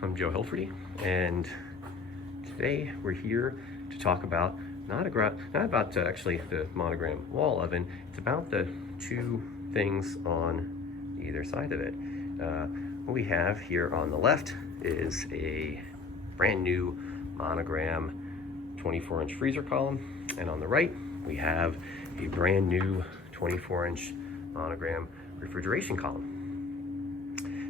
I'm Joe Hilferty, and today we're here to talk about not about actually the Monogram wall oven. It's about the two things on either side of it. What we have here on the left is a brand new Monogram 24-inch freezer column, and on the right we have a brand new 24-inch Monogram refrigeration column.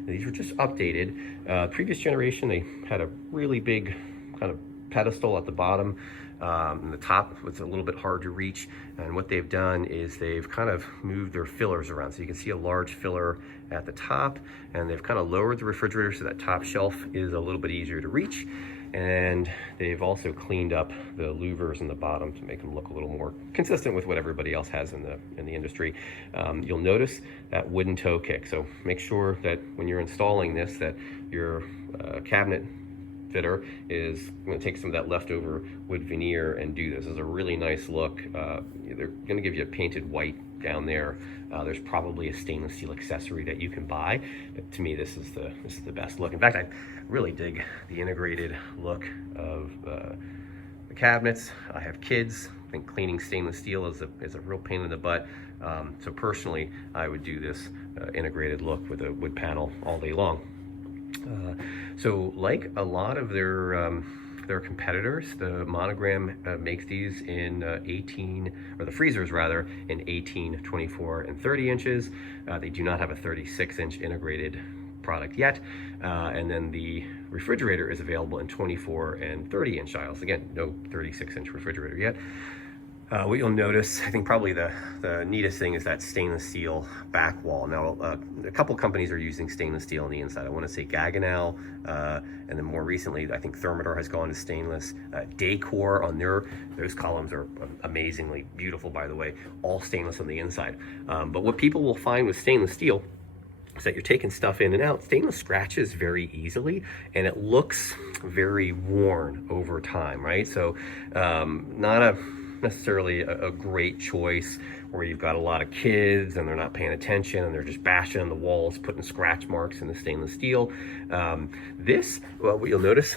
These were just updated. Previous generation, they had a really big kind of pedestal at the bottom. And the top was a little bit hard to reach. And what they've done is they've kind of moved their fillers around. So you can see a large filler at the top, and they've kind of lowered the refrigerator so that top shelf is a little bit easier to reach. And they've also cleaned up the louvers in the bottom to make them look a little more consistent with what everybody else has in the industry. You'll notice that wooden toe kick. So make sure that when you're installing this, that your cabinet fitter is going to take some of that leftover wood veneer and do this. It's a really nice look. They're going to give you a painted white down there. There's probably a stainless steel accessory that you can buy, but to me this is the best look. In fact, I really dig the integrated look of the cabinets. I have kids. I think cleaning stainless steel is a real pain in the butt. So personally, I would do this integrated look with a wood panel all day long. So like a lot of their competitors, the Monogram makes these in 18, or the freezers rather, in 18, 24, and 30 inches. They do not have a 36-inch integrated product yet. And then the refrigerator is available in 24 and 30-inch aisles. Again, no 36-inch refrigerator yet. What you'll notice, I think probably the neatest thing is that stainless steel back wall. Now, a couple companies are using stainless steel on the inside. I want to say Gaggenau, and then more recently, I think Thermador has gone to stainless. Decor on those columns are amazingly beautiful, by the way, all stainless on the inside. But what people will find with stainless steel is that you're taking stuff in and out. Stainless scratches very easily, and it looks very worn over time, right? So not necessarily a great choice where you've got a lot of kids and they're not paying attention and they're just bashing on the walls, putting scratch marks in the stainless steel. What you'll notice,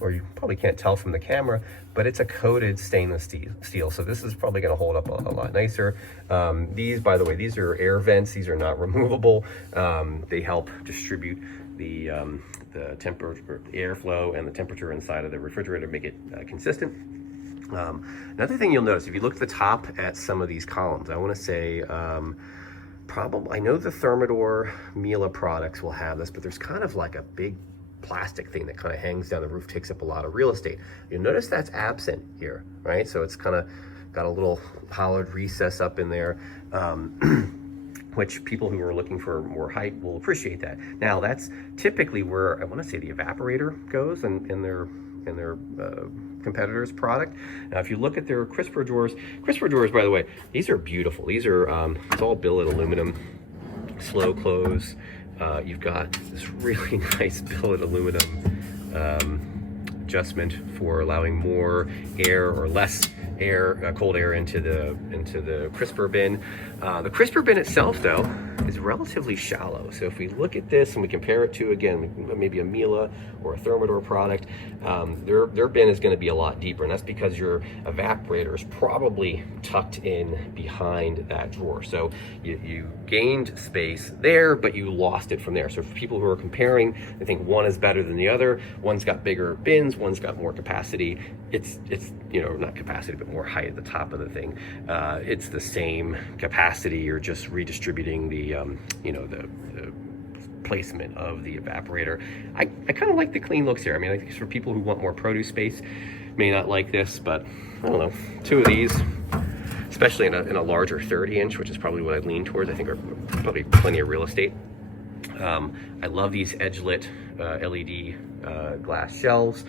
or you probably can't tell from the camera, but it's a coated stainless steel. So this is probably gonna hold up a lot nicer. These, by the way, these are air vents. These are not removable. They help distribute the temperature, airflow, and the temperature inside of the refrigerator, make it consistent. Another thing you'll notice, if you look at the top at some of these columns, I want to say, I know the Thermador Miele products will have this, but there's kind of like a big plastic thing that kind of hangs down the roof, takes up a lot of real estate. You'll notice that's absent here, right? So it's kind of got a little hollowed recess up in there, which people who are looking for more height will appreciate that. Now, that's typically where I want to say the evaporator goes in their competitor's product. Now, if you look at their crisper drawers, by the way, these are beautiful. These are it's all billet aluminum, slow close. You've got this really nice billet aluminum adjustment for allowing more air or less air, cold air into the crisper bin. The crisper bin itself, though, is relatively shallow. So if we look at this and we compare it to, again, maybe a Miele or a Thermador product, their bin is going to be a lot deeper, and that's because your evaporator is probably tucked in behind that drawer. So you gained space there, but you lost it from there. So for people who are comparing, they think one is better than the other. One's got bigger bins, one's got more capacity. It's not capacity, but more height at the top of the thing. It's the same capacity. You're just redistributing the placement of the evaporator. I kind of like the clean looks here. I mean, I think for people who want more produce space, may not like this, but I don't know. Two of these, especially in a larger 30-inch, which is probably what I'd lean towards, I think are probably plenty of real estate. I love these edge-lit LED glass shelves.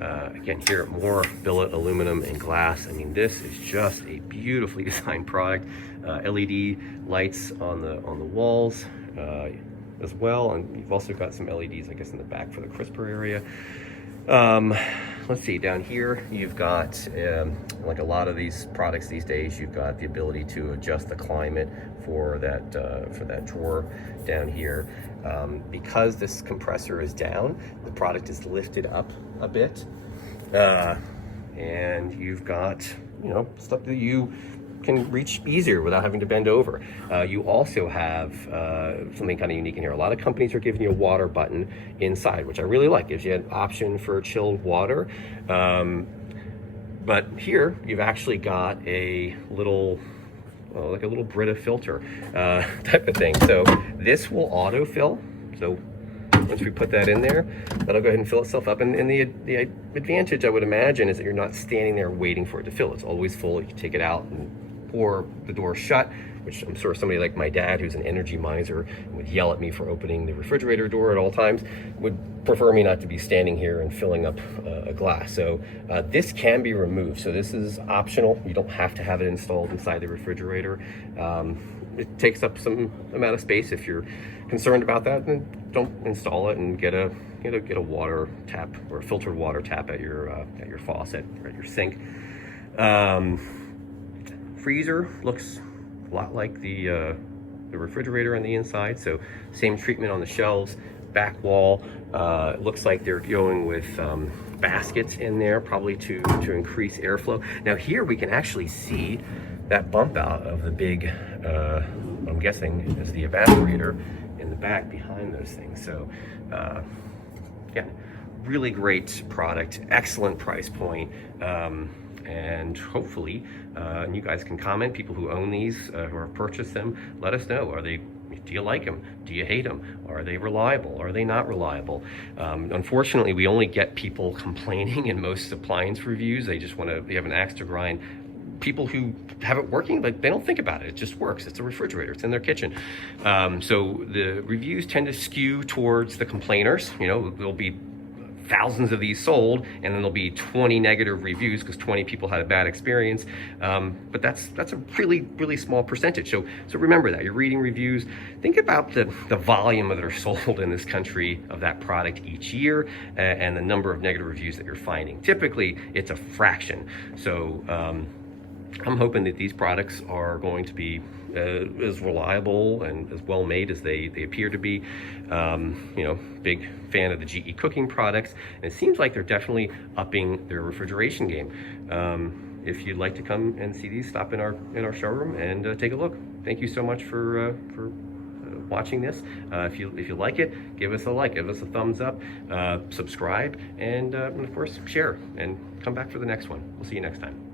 Again, here more billet aluminum and glass. I mean, this is just a beautifully designed product. LED lights on the walls as well, and you've also got some LEDs, I guess, in the back for the crisper area. let's see, down here you've got, like a lot of these products these days, you've got the ability to adjust the climate for that drawer down here. Because this compressor is down, the product is lifted up a bit, and you've got, you know, stuff that you can reach easier without having to bend over. You also have something kind of unique in here. A lot of companies are giving you a water button inside, which I really like. Gives you an option for chilled water. But here you've actually got a little, like a little Brita filter type of thing. So this will autofill. So once we put that in there, that'll go ahead and fill itself up. And the advantage, I would imagine, is that you're not standing there waiting for it to fill. It's always full. You can take it out and pour the door shut, which I'm sure somebody like my dad, who's an energy miser and would yell at me for opening the refrigerator door at all times, would prefer me not to be standing here and filling up a glass. So this can be removed. So this is optional. You don't have to have it installed inside the refrigerator. It takes up some amount of space. If you're concerned about that, then don't install it and get a water tap or a filtered water tap at your faucet or at your sink. Freezer looks a lot like the refrigerator on the inside, so same treatment on the shelves. Back wall, it looks like they're going with baskets in there, probably to increase airflow. Now here we can actually see that bump out of the big, I'm guessing is the evaporator in the back behind those things. So again, really great product, excellent price point. And hopefully, and you guys can comment, people who own these, who have purchased them, let us know. Do you like them? Do you hate them? Are they reliable? Are they not reliable? Unfortunately, we only get people complaining in most appliance reviews. They just they have an axe to grind. People who have it working, but they don't think about it. It just works. It's a refrigerator. It's in their kitchen. So the reviews tend to skew towards the complainers. You know, there'll be thousands of these sold, and then there'll be 20 negative reviews because 20 people had a bad experience. But that's a really small percentage. So remember that you're reading reviews. Think about the volume that are sold in this country of that product each year, and the number of negative reviews that you're finding. Typically, it's a fraction. So I'm hoping that these products are going to be as reliable and as well made as they appear to be. You know, big fan of the GE cooking products, and it seems like they're definitely upping their refrigeration game. If you'd like to come and see these, stop in our showroom and take a look. Thank you so much for watching this. If you like it, give us a like, give us a thumbs up, subscribe, and of course share, and come back for the next one. We'll see you next time.